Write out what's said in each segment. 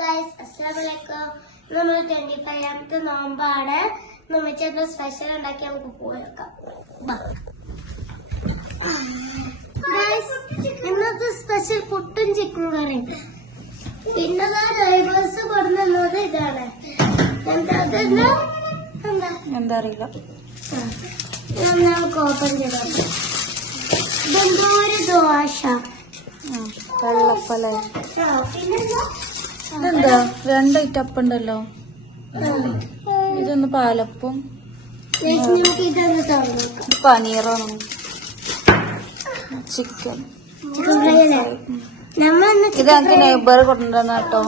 Guys, അസ്സലാമലൈക്കും. നമ്മൾ 25ാമത്തെ നോമ്പാണ്. നമ്മൾ സ്പെഷ്യൽ ഉണ്ടാക്കി നമുക്ക് പോയേക്കാം. ഇന്നത്തെ സ്പെഷ്യൽ പുട്ടും ചിക്കൻ കറിയും. പിന്നെ ഡ്രൈവേഴ്സ് കൊടുക്കുന്നത് ഇതാണ്. എന്താ അറിയില്ല, നമുക്ക് ഓപ്പൺ ചെയ്താൽ ഇതെന്തോ ഒരു ദോശ, വെള്ളപ്പല്ലേ. ഇതെന്താ 2 ഐറ്റം ഉണ്ടല്ലോ. ഇതൊന്ന് പാലപ്പും നമുക്ക് ഇതൊന്ന് തുറന്നു. പനീറാണ്, ചിക്കൻ ഫ്രൈ അല്ലേ. ഇത് എനിക്ക് നെയ്ബർ കൊണ്ടുവന്ന കേട്ടോ.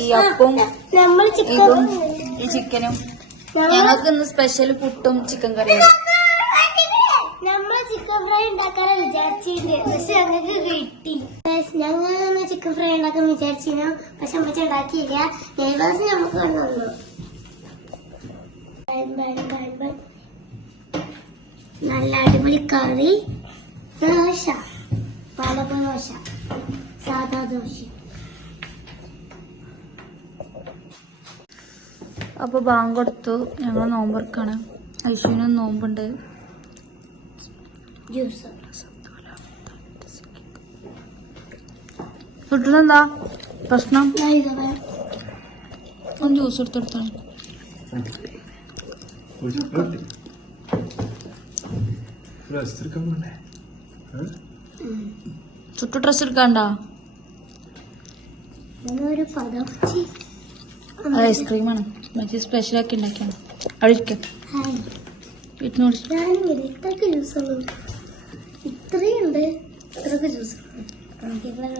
ഈ അപ്പും നമ്മൾ ഇതും ഈ ചിക്കനും. ഞങ്ങൾക്ക് ഇന്ന് സ്പെഷ്യൽ പുട്ടും ചിക്കൻ കറിയും. നമ്മൾ ചിക്കൻ ഫ്രൈ ഉണ്ടാക്കാനാണ് വിചാരിച്ചിട്ടുണ്ട്, പക്ഷെ ഞങ്ങൾക്ക് കിട്ടി. ഞങ്ങൾ ചിക്കൻ ഫ്രൈ ഉണ്ടാക്കാൻ വിചാരിച്ചിരുന്നു, പക്ഷെ അമ്മച്ച ഉണ്ടാക്കിയില്ല. നെയ്ബേഴ്സ് നമുക്ക് കൊണ്ടുവന്നു. നല്ല അടിപൊളി കറി, ദോശ, പാലപ്പ ദോശ, സാധാ ദോശ. അപ്പൊ ബാങ്ക് കൊടുത്തു. ഞങ്ങൾ നോമ്പെടുക്കാണ്. ഐശുവിനും നോമ്പുണ്ട്. ജ്യൂസ് വീട്ടിലെന്താ പ്രശ്നം? ഒന്ന് ജ്യൂസ് എടുത്തെടുത്താണ്. ചുട്ടു ഡ്രസ് എടുക്കാണ്ടാ? ഐസ്ക്രീമാണ് മറ്റേ സ്പെഷ്യലാക്കി ഉണ്ടാക്കിയാണ്. അഴിക്കാം ഇത്രയുണ്ട്.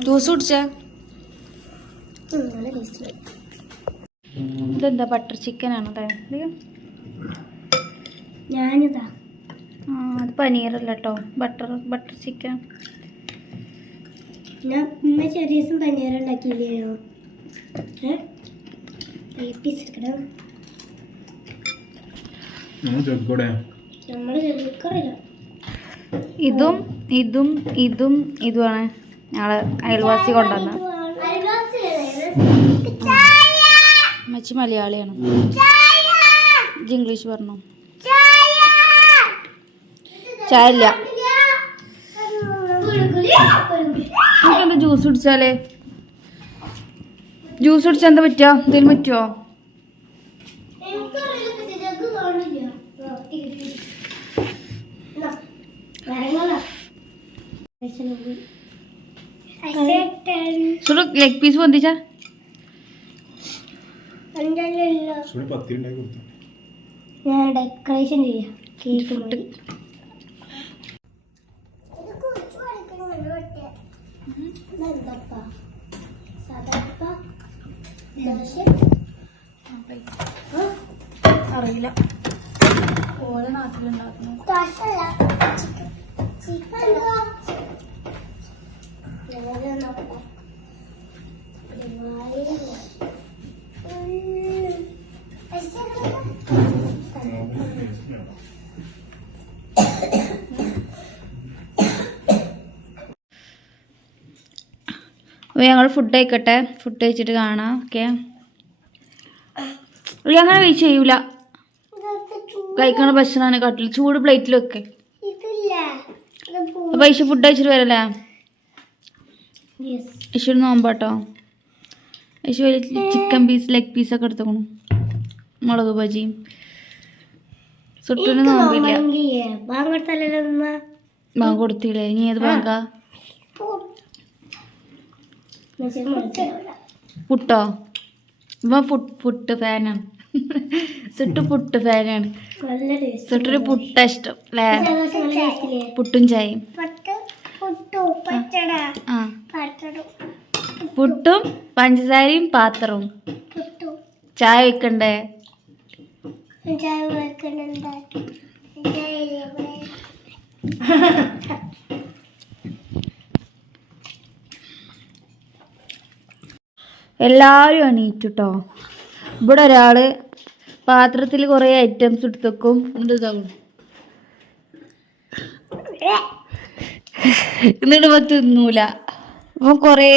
ജ്യൂസ് കുടിച്ചാ? ഇതെന്താ ബട്ടർ ചിക്കൻ ആണ് അല്ലേ? ഞാനിതാ അത് പനീറല്ല കേട്ടോ, ബട്ടർ ചിക്കൻ. ഞാൻ ഉമ്മ ചെറിയ ദിവസം പനീർ ഉണ്ടാക്കിയില്ലയോ. നമ്മള് ചെറുക്കറില്ല. ഇതുമാണ് ഞങ്ങള് അയൽവാസി കൊണ്ടുവന്ന. മച്ചി മലയാളിയാണ്. ഇംഗ്ലീഷ് പറഞ്ഞു. ചായ ഇല്ല. നമുക്കെന്താ ജ്യൂസ് കുടിച്ചാലേ? ജ്യൂസ് കുടിച്ചാൽ എന്താ പറ്റുക? എന്തെങ്കിലും പറ്റുമോ? ലെഗ് പീസ് പൊന്തിച്ച ഞാൻ ഡെക്കറേഷൻ ചെയ്യാം. കേക്ക് പൊട്ടി. അറിയില്ല, ഓരോ നാട്ടിലുണ്ടാക്കുന്നു. അപ്പോൾ ഞങ്ങൾ ഫുഡ് കഴിക്കട്ടെ. ഫുഡ് കഴിച്ചിട്ട് കാണാം. ഓക്കെ, അങ്ങനെ കഴിച്ച് ചെയ്യൂല. കഴിക്കണ ഭക്ഷണമാണ് കട്ടിൽ ചൂട് പ്ലേറ്റിൽ വെക്കെ. അപ്പൊ ഐശു ഫുഡ് കഴിച്ചിട്ട് വരല്ലേ? ഐശു നോമ്പാട്ടോ. ഐശു ചിക്കൻ പീസ്, ലെഗ് പീസൊക്കെ എടുത്തോണം. മുളക് ബജിയും. സുട്ടിന് നോമ്പില്ല. ബാങ്ക് കൊടുത്തില്ലേ? ഇനി ഏത് ബാങ്കാ? പുട്ടോ? ഇവ പുട്ട് ഫാനാണ്. സുട്ടു പുട്ട് ഫാനാണ്. സുട്ടൊരു പുട്ടാ ഇഷ്ടം അല്ലേ? പുട്ടും ചായയും. ആ, പുട്ടും പഞ്ചസാരയും പാത്രവും. ചായ വെക്കണ്ടേ? എല്ലാവരും എണീറ്റുട്ടോ. ഇവിടെ ഒരാള് പാത്രത്തിൽ കുറേ ഐറ്റംസ് എടുത്ത് വെക്കും. എന്നിട്ട് തിന്നൂല. അപ്പം കുറേ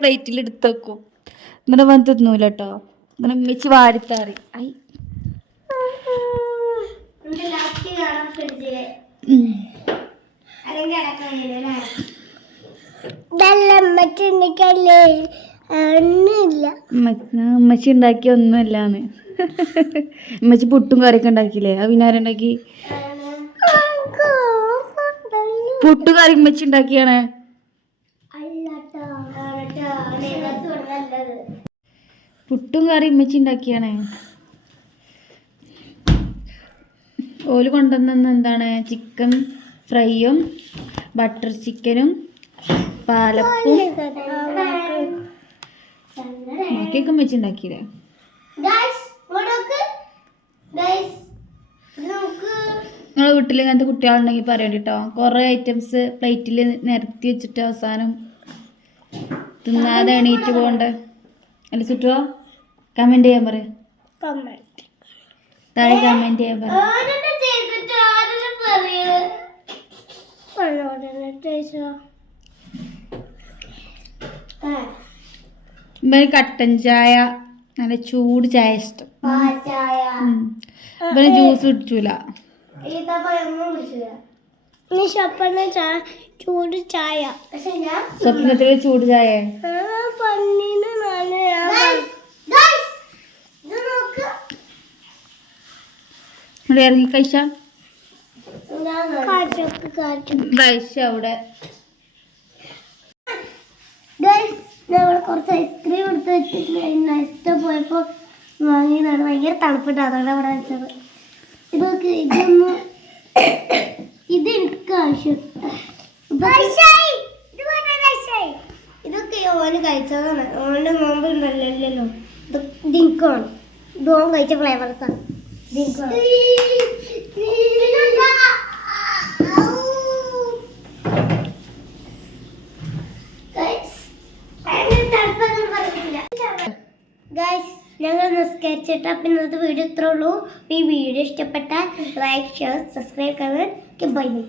പ്ലേറ്റിൽ എടുത്ത് വെക്കും. ഇങ്ങനെ വന്ന് തിന്നൂല കേട്ടോ. ഇങ്ങനെ ഉമ്മച്ചി വാരിത്താറി. ഐ ഉമ്മച്ചി ഉണ്ടാക്കിയ ഒന്നുമല്ലാന്ന്. ഉമ്മച്ചി പുട്ടും കറിയൊക്കെ ഉണ്ടാക്കിയില്ലേ? അത് പിന്നെ ആരുണ്ടാക്കി? പുട്ടു കറി ഉമ്മച്ചി ഉണ്ടാക്കിയാണ്. പുട്ടും കറി ഉമ്മച്ചി ഉണ്ടാക്കിയാണ്. ഓല് കൊണ്ടുവന്ന എന്താണ്? ചിക്കൻ ഫ്രൈയും ബട്ടർ ചിക്കനും പാലപ്പും ബാക്കിയൊക്കെ ഉമ്മച്ചി ഉണ്ടാക്കിയില്ലേ? നിങ്ങളെ വീട്ടിൽ ഇങ്ങനത്തെ കുട്ടികളുണ്ടെങ്കിൽ പറയണ്ട കേട്ടോ. കുറേ ഐറ്റംസ് പ്ലേറ്റിൽ നിരത്തി വെച്ചിട്ട് അവസാനം തിന്നാതെ എണീറ്റ് പോകണ്ടേ. അല്ല ചുറ്റുവോ? കമൻറ്റ് ചെയ്യാൻ പറയാം. താഴെ കമൻറ്റ് ചെയ്യാൻ പറയാം. ഇവന് കട്ടൻ ചായ, നല്ല ചൂട് ചായ ഇഷ്ടം. ഇവന് ജ്യൂസ് കുടിച്ചൂല. ചൂട് ചായ. സ്വപ്നത്തില് ചൂട് ചായ. ഇവിടെ ഇറങ്ങി കഴിച്ച അവിടെ കുറച്ച് ഐസ്ക്രീം എടുത്ത് വെച്ചിട്ട് പോയപ്പോ വാങ്ങിയതാണ്. ഭയങ്കര തണുപ്പിട്ട് അതുകൊണ്ട് അവിടെ വെച്ചത്. ഇതൊക്കെ ഇത് എനിക്ക് ആവശ്യം. ഇതൊക്കെ ഓന് കഴിച്ചതാണ്. ഓന്റെ നോമ്പ് ഉണ്ടല്ലോ. ഇത് ദിങ്കാണ്. ഇത് ഓൻ കഴിച്ച ഫ്ലേവേഴ്സാണ്. ഞങ്ങൾ നിസ്കരിച്ചിട്ട് അപ്പം ഇന്നത്തെ വീഡിയോ ഇത്രേ ഉള്ളൂ. ഈ വീഡിയോ ഇഷ്ടപ്പെട്ടാൽ ലൈക്ക് ഷെയർ സബ്സ്ക്രൈബ് ചെയ്യാൻ ബൈ ബൈ.